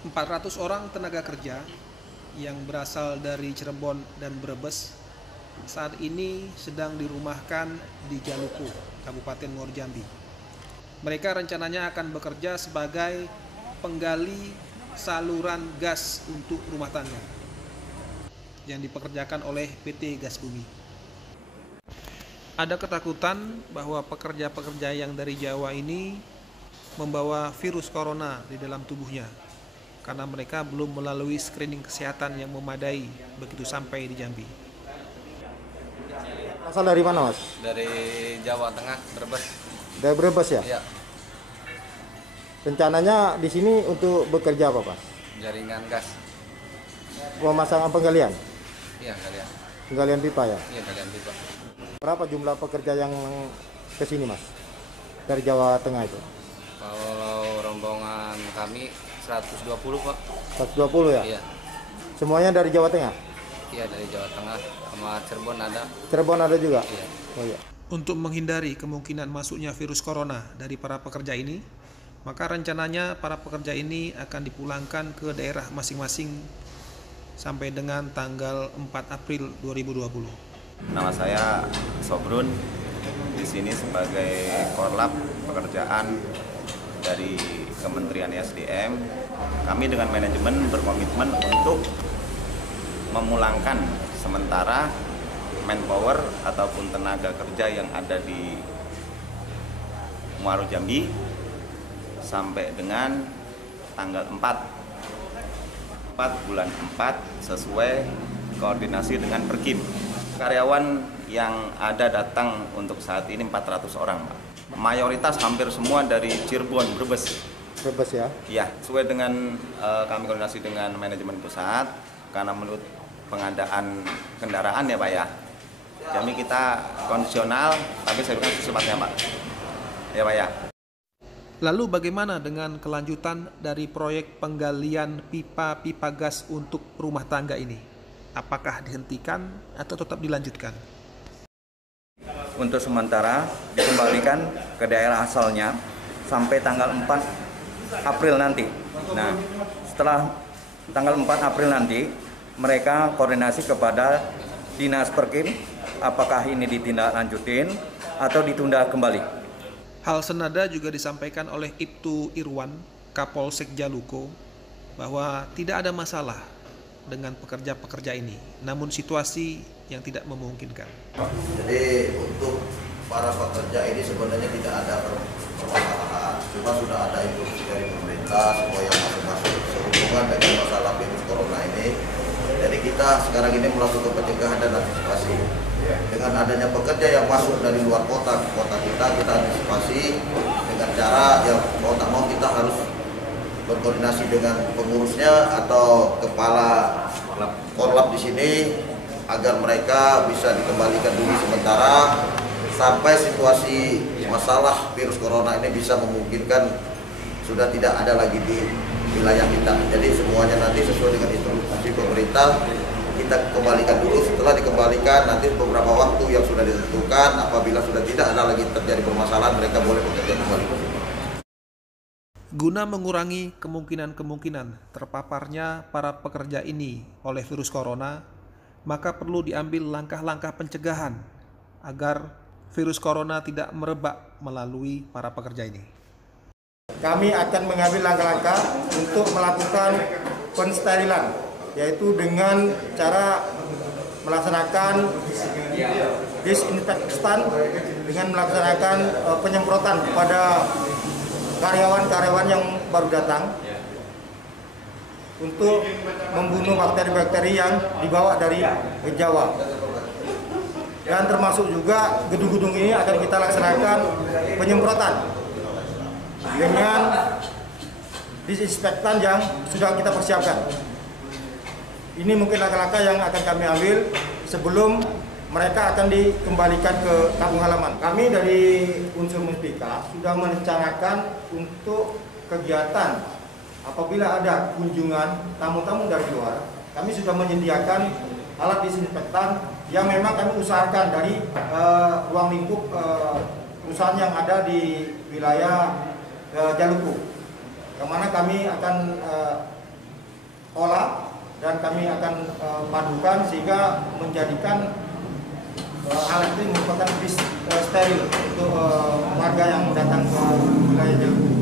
400 orang tenaga kerja yang berasal dari Cirebon dan Brebes saat ini sedang dirumahkan di Jaluku, Kabupaten Muaro Jambi. Mereka rencananya akan bekerja sebagai penggali saluran gas untuk rumah tangga yang dipekerjakan oleh PT Gas Bumi. Ada ketakutan bahwa pekerja-pekerja yang dari Jawa ini membawa virus corona di dalam tubuhnya karena mereka belum melalui screening kesehatan yang memadai begitu sampai di Jambi. Asal dari mana, Mas? Dari Jawa Tengah, Brebes. Dari Brebes ya? Iya, Rencananya di sini untuk bekerja apa, Pak? jaringan gas. Pemasangan penggalian? Iya, kalian. Penggalian pipa ya? Iya, kalian tiba. Berapa jumlah pekerja yang ke sini, Mas? Dari Jawa Tengah itu? Kalau rombongan kami 120, Pak. 120 ya? Iya. Semuanya dari Jawa Tengah? Iya, dari Jawa Tengah sama Cirebon ada. Cirebon ada juga? Iya. Oh iya. Untuk menghindari kemungkinan masuknya virus corona dari para pekerja ini, maka rencananya para pekerja ini akan dipulangkan ke daerah masing-masing sampai dengan tanggal 4 April 2020. Nama saya Sobrun, di sini sebagai korlap pekerjaan dari Kementerian SDM. Kami dengan manajemen berkomitmen untuk memulangkan sementara manpower ataupun tenaga kerja yang ada di Muaro Jambi sampai dengan tanggal 4 bulan 4 sesuai koordinasi dengan Perkim. Karyawan yang ada datang untuk saat ini 400 orang, Pak. Mayoritas hampir semua dari Cirebon, Brebes. Brebes ya? Ya, sesuai dengan kami koordinasi dengan manajemen pusat karena menurut pengadaan kendaraan ya, Pak ya. Jadi kita kondisional, tapi saya berikan secepatnya, Pak. Ya, Pak ya. Lalu bagaimana dengan kelanjutan dari proyek penggalian pipa-pipa gas untuk rumah tangga ini? Apakah dihentikan atau tetap dilanjutkan? Untuk sementara dikembalikan ke daerah asalnya sampai tanggal 4 April nanti. Nah, setelah tanggal 4 April nanti, mereka koordinasi kepada Dinas Perkim, apakah ini ditindaklanjutin atau ditunda kembali. Hal senada juga disampaikan oleh Ibtu Irwan, Kapolsek Jaluko, bahwa tidak ada masalah dengan pekerja-pekerja ini, namun situasi yang tidak memungkinkan. Jadi untuk para pekerja ini sebenarnya tidak ada permasalahan, cuma sudah ada instruksi dari pemerintah semua yang masuk sehubungan dengan masalah virus corona ini. Jadi kita sekarang ini melakukan pencegahan dan antisipasi. Dengan adanya pekerja yang masuk dari luar kota ke kota kita antisipasi dengan cara yang mau tak mau kita harus berkoordinasi dengan pengurusnya atau kepala korlap di sini agar mereka bisa dikembalikan dulu sementara sampai situasi masalah virus corona ini bisa memungkinkan sudah tidak ada lagi di wilayah kita. Jadi semuanya nanti sesuai dengan instruksi pemerintah kita kembalikan dulu. Setelah dikembalikan nanti beberapa waktu yang sudah ditentukan, apabila sudah tidak ada lagi terjadi permasalahan mereka boleh bekerja kembali. Guna mengurangi kemungkinan-kemungkinan terpaparnya para pekerja ini oleh virus corona, maka perlu diambil langkah-langkah pencegahan agar virus corona tidak merebak melalui para pekerja ini. Kami akan mengambil langkah-langkah untuk melakukan pensterilan, yaitu dengan cara melaksanakan disinfektan dengan melaksanakan penyemprotan kepada karyawan-karyawan yang baru datang untuk membunuh bakteri-bakteri yang dibawa dari Jawa. Dan termasuk juga gedung-gedung ini akan kita laksanakan penyemprotan dengan disinfektan yang sudah kita persiapkan. Ini mungkin langkah-langkah yang akan kami ambil sebelum mereka akan dikembalikan ke kampung halaman. Kami dari unsur Muspika sudah merencanakan untuk kegiatan apabila ada kunjungan tamu-tamu dari luar. Kami sudah menyediakan alat disinfektan yang memang kami usahakan dari ruang lingkup perusahaan yang ada di wilayah Jaluku, kemana kami akan padukan sehingga menjadikan alat ini merupakan bis steril untuk warga yang datang ke wilayah Jaluku.